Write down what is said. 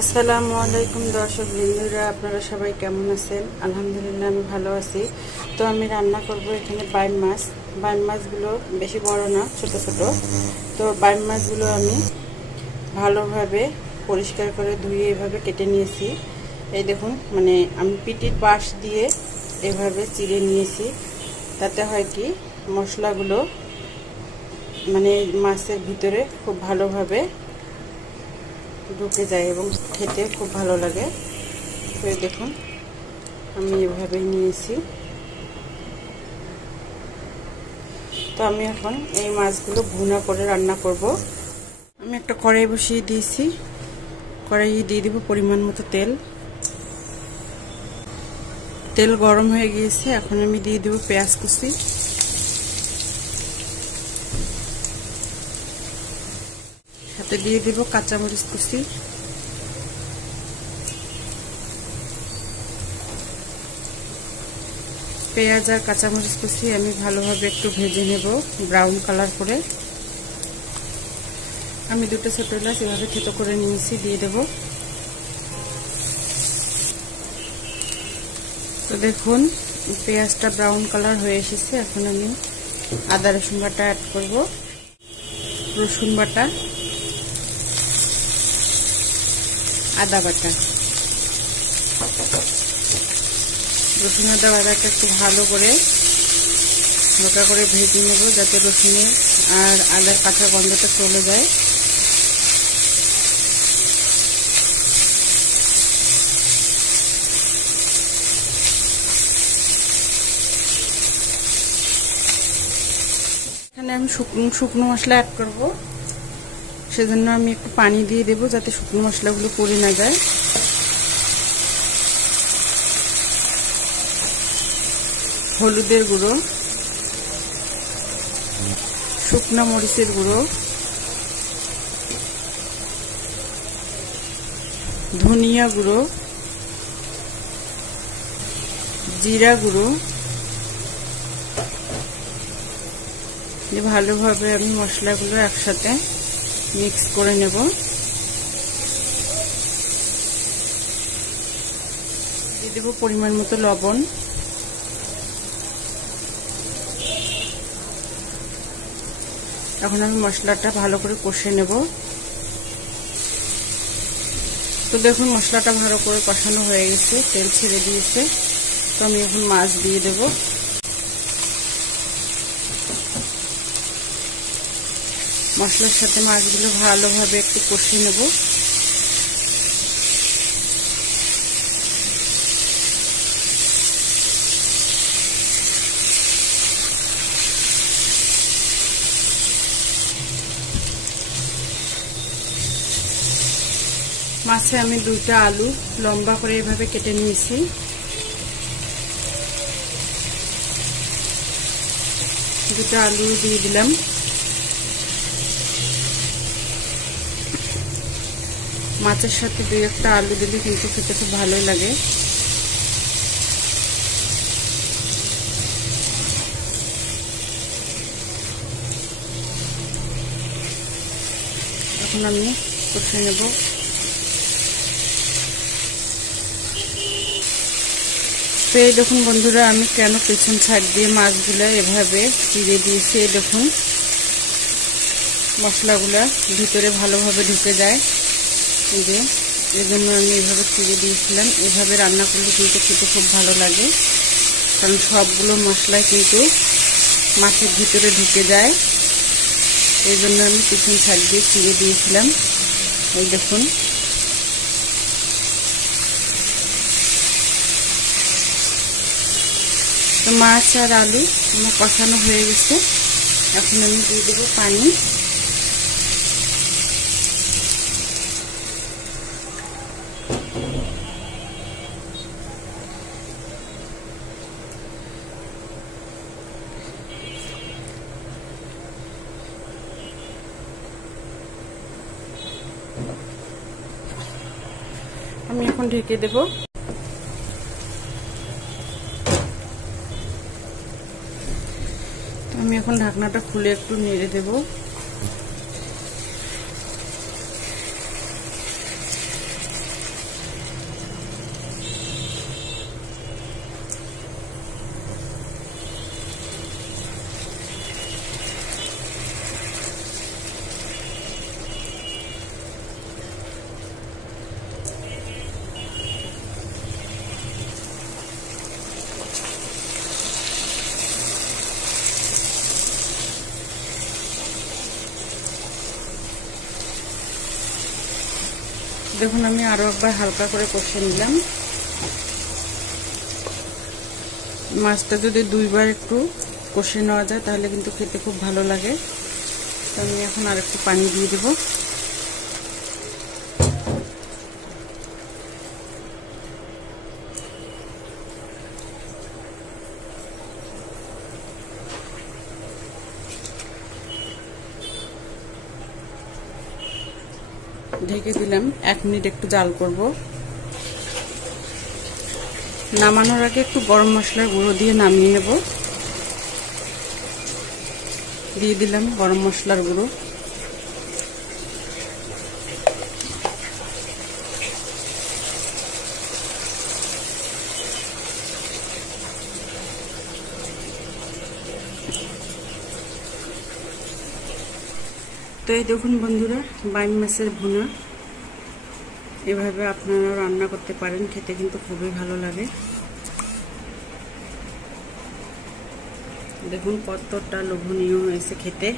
আসসালামু আলাইকুম দর্শক বন্ধুরা, আপনারা সবাই কেমন আছেন? আলহামদুলিল্লাহ আমি ভালো আছি। তো আমি রান্না করব এখানে বাইম মাছ। বাইম মাছগুলো বেশি বড় না, ছোট ছোট। তো বাইম মাছগুলো আমি ভালোভাবে পরিষ্কার করে ধুয়ে এভাবে কেটে নিয়েছি। এই দেখুন, মানে আমি পিটির পাশ দিয়ে এভাবে চিড়ে নিয়েছি। তাতে হয় কি, মশলাগুলো মানে মাছের ভিতরে খুব ভালোভাবে ঢুকে যায় এবং খেতে খুব ভালো লাগে। তো দেখুন, আমি এভাবেই নিয়েছি। তো আমি এখন এই মাছগুলো ভুনা করে রান্না করব। আমি একটা কড়াই বসিয়ে দিয়েছি। কড়াইয়ে দিয়ে দিব পরিমাণ মতো তেল। তেল গরম হয়ে গিয়েছে, এখন আমি দিয়ে দেব পেঁয়াজ কুচি, সাথে দিয়ে দেব কাঁচামরিচ কুচি, পেঁয়াজ আর কাঁচামরিচ কুচি আমি ভালোভাবে একটু ভেজে নেব ব্রাউন কালার করে। আমি দুটো ছোট এলাচ এভাবে থেতো করে নিয়েছি, দিয়ে দেব। তো দেখুন, পেঁয়াজটা ব্রাউন কালার হয়ে এসেছে। এখন আমি আদা রসুন বাটা অ্যাড করব। রসুন বাটা, আদা বাটা, রসুন আদা বাটাটা একটু ভালো করে হালকা করে ভেজে নেব, যাতে রসুনের আর আদার কাঁচা গন্ধটা চলে যায়। এখানে আমি শুকনো মশলা অ্যাড করব, সেজন্য আমি একটু পানি দিয়ে দেব যাতে শুকনো মশলাগুলো পুড়ে না যায়। হলুদের গুঁড়ো, শুকনো মরিচের গুঁড়ো, ধনিয়া গুঁড়ো, জিরা গুঁড়ো দিয়ে ভালোভাবে আমি মশলাগুলো একসাথে মিক্স করে নেব। দিয়ে দেব পরিমাণ মতো লবণ। এখন আমি মশলাটা ভালো করে কষে নেব। তো দেখুন, মশলাটা ভালো করে কষানো হয়ে গেছে, তেল ছেড়ে দিয়েছে। তো আমি এখন মাছ দিয়ে দেব। মশলার সাথে মাছগুলো ভালোভাবে একটু কষে নেব। মাছে আমি দুইটা আলু লম্বা করে এভাবে কেটে নিয়েছি। দুটো আলু দিয়ে দিলাম। মাছের সাথে দুই একটা আলু দিলে কিন্তু খেতে খুব ভালোই লাগে। এখন আমি কষে নেব। তো এই দেখুন বন্ধুরা, আমি কেন পেছন সাইড দিয়ে মাছগুলো এভাবে চিড়ে দিয়েছি। এই দেখুন, মশলাগুলা ভিতরে ভালোভাবে ঢুকে যায়, যে এই জন্য আমি এভাবে চিড়ে দিয়েছিলাম। এভাবে রান্না করলে কিন্তু খেতে খুব ভালো লাগে, কারণ সবগুলো মশলাই কিন্তু মাছের ভিতরে ঢুকে যায়। এই জন্য আমি পেছন সাইড দিয়ে চিড়ে দিয়েছিলাম। এই দেখুন, তো মাছ আর আলু আমার কষানো হয়ে গেছে। এখন আমি দিয়ে দেবো পানি। আমি এখন ঢেকে দেব। আমি এখন ঢাকনাটা খুলে একটু নেড়ে দেব। দেখুন আমি আরো একবার হালকা করে কষে নিলাম। মাছটা যদি দুইবার একটু কষে নেওয়া যায় তাহলে কিন্তু খেতে খুব ভালো লাগে। তো আমি এখন আর একটু পানি দিয়ে দেব। ঢেকে দিলাম, 1 মিনিট একটু জাল করব। নামানোর আগে একটু গরম মশলার গুঁড়ো দিয়ে নামিয়ে নেব। দিয়ে দিলাম গরম মশলার গুঁড়ো। তো এই দেখুন বন্ধুরা, বাইম মাছের ভুনা এভাবে আপনারা রান্না করতে পারেন, খেতে কিন্তু খুবই ভালো লাগে। দেখুন কতটা লোভনীয় হয়েছে খেতে।